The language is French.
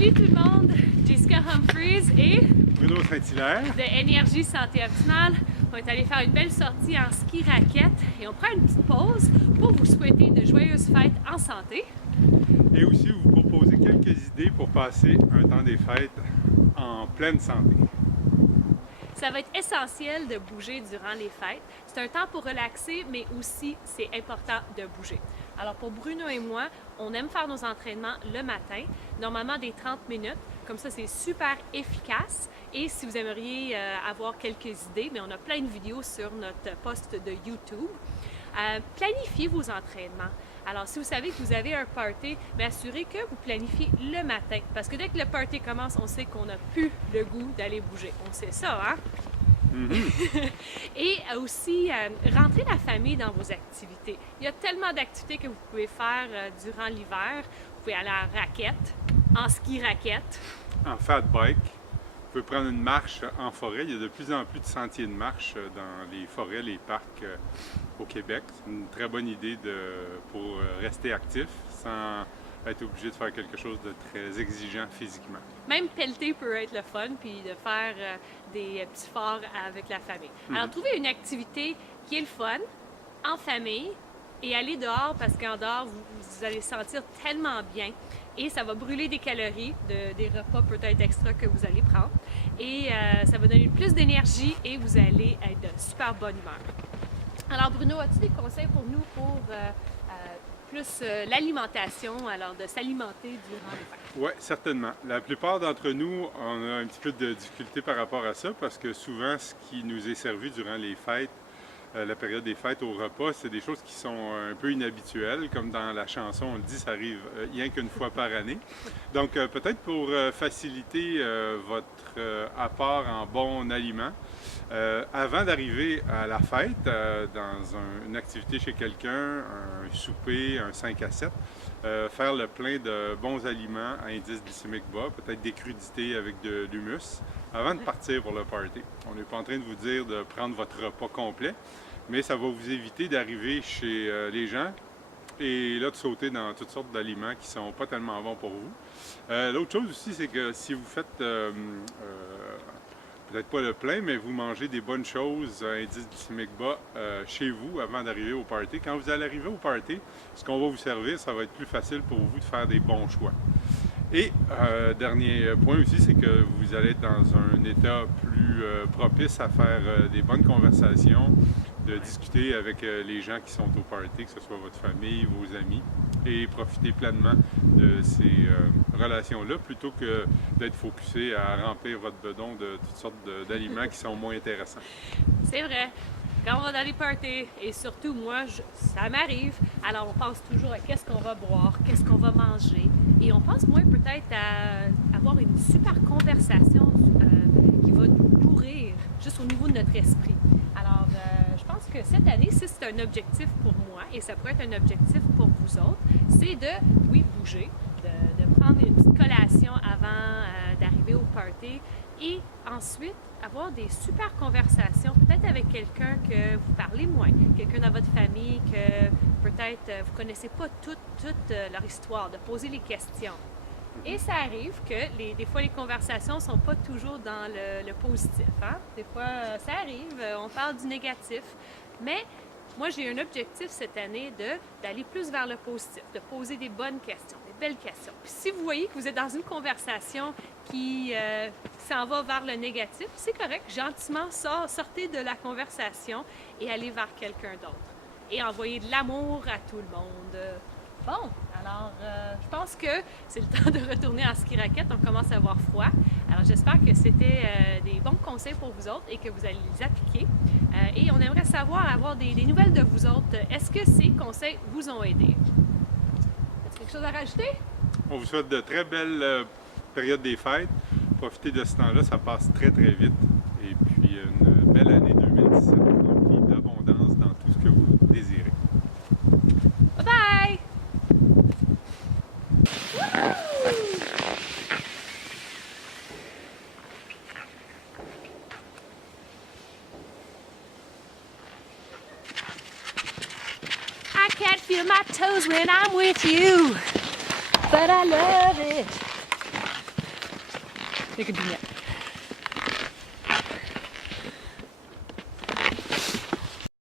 Salut tout le monde, Jessica Humphries et Bruno Saint-Hilaire de Énergie Santé Optimale. On est allé faire une belle sortie en ski raquette et on prend une petite pause pour vous souhaiter de joyeuses fêtes en santé. et aussi vous proposer quelques idées pour passer un temps des fêtes en pleine santé. Ça va être essentiel de bouger durant les fêtes. C'est un temps pour relaxer, mais aussi c'est important de bouger. Alors pour Bruno et moi, on aime faire nos entraînements le matin, normalement des 30 minutes. Comme ça, c'est super efficace. Et si vous aimeriez avoir quelques idées, mais on a plein de vidéos sur notre post de YouTube. Planifiez vos entraînements. Alors, si vous savez que vous avez un party, bien, assurez que vous planifiez le matin. Parce que dès que le party commence, on sait qu'on n'a plus le goût d'aller bouger. On sait ça, hein? Et aussi, rentrez la famille dans vos activités. Il y a tellement d'activités que vous pouvez faire durant l'hiver. Vous pouvez aller en raquette, en ski raquette. En fat bike, vous pouvez prendre une marche en forêt. Il y a de plus en plus de sentiers de marche dans les forêts, les parcs au Québec. C'est une très bonne idée pour rester actif sans être obligé de faire quelque chose de très exigeant physiquement. Même pelleter peut être le fun, puis de faire des petits forts avec la famille. Alors, trouvez une activité qui est le fun, en famille, et allez dehors, parce qu'en dehors, vous allez sentir tellement bien. Et ça va brûler des calories, des repas peut-être extra que vous allez prendre. Et ça va donner plus d'énergie et vous allez être de super bonne humeur. Alors Bruno, as-tu des conseils pour nous pour plus l'alimentation, alors de s'alimenter durant les fêtes? Oui, certainement. La plupart d'entre nous, on a un petit peu de difficulté par rapport à ça parce que souvent, ce qui nous est servi durant les fêtes, la période des fêtes au repas, c'est des choses qui sont un peu inhabituelles, comme dans la chanson, on le dit, ça arrive rien qu'une fois par année. Donc, peut-être pour faciliter votre apport en bons aliments, avant d'arriver à la fête, dans une activité chez quelqu'un, un souper, un 5 à 7, faire le plein de bons aliments à indice glycémique bas, peut-être des crudités avec de l'humus, avant de partir pour le party. On n'est pas en train de vous dire de prendre votre repas complet, mais ça va vous éviter d'arriver chez les gens et là de sauter dans toutes sortes d'aliments qui ne sont pas tellement bons pour vous. L'autre chose aussi, c'est que si vous faites peut-être pas le plein, mais vous mangez des bonnes choses à indice glycémique bas chez vous avant d'arriver au party. Quand vous allez arriver au party, ce qu'on va vous servir, ça va être plus facile pour vous de faire des bons choix. Et dernier point aussi, c'est que vous allez être dans un état plus propice à faire des bonnes conversations, de discuter avec les gens qui sont au party, que ce soit votre famille, vos amis, et profiter pleinement de ces relations-là plutôt que d'être focusé à remplir votre bedon de toutes sortes d'aliments qui sont moins intéressants. C'est vrai. Quand on va dans les parties, et surtout moi, ça m'arrive, alors on pense toujours à qu'est-ce qu'on va boire, qu'est-ce qu'on va manger, et on pense moins peut-être à avoir une super conversation qui va nous nourrir juste au niveau de notre esprit. Alors, je pense que cette année, si c'est un objectif pour moi, et ça pourrait être un objectif pour vous autres, c'est de, oui, bouger, de prendre une petite collation avant d'arriver au party, et ensuite avoir des super conversations, peut-être avec quelqu'un que vous parlez moins, quelqu'un dans votre famille que peut-être vous ne connaissez pas toute leur histoire, de poser les questions. Et ça arrive que des fois les conversations ne sont pas toujours dans le positif. Hein? Des fois ça arrive, on parle du négatif, mais moi, j'ai un objectif cette année d'aller plus vers le positif, de poser des bonnes questions, des belles questions. Puis si vous voyez que vous êtes dans une conversation qui s'en va vers le négatif, c'est correct, gentiment sortez de la conversation et allez vers quelqu'un d'autre. Et envoyez de l'amour à tout le monde. Bon, alors je pense que c'est le temps de retourner en ski raquette. On commence à avoir froid. Alors j'espère que c'était des bons conseils pour vous autres et que vous allez les appliquer. Et on aimerait avoir des nouvelles de vous autres. Est-ce que ces conseils vous ont aidé? Est-ce quelque chose à rajouter? On vous souhaite de très belles périodes des fêtes. Profitez de ce temps-là, ça passe très très vite. Et puis une belle année 2017 remplie d'abondance dans tout ce que vous désirez. Bye bye! I can't feel my toes when I'm with you, but I love it. Take a vignette.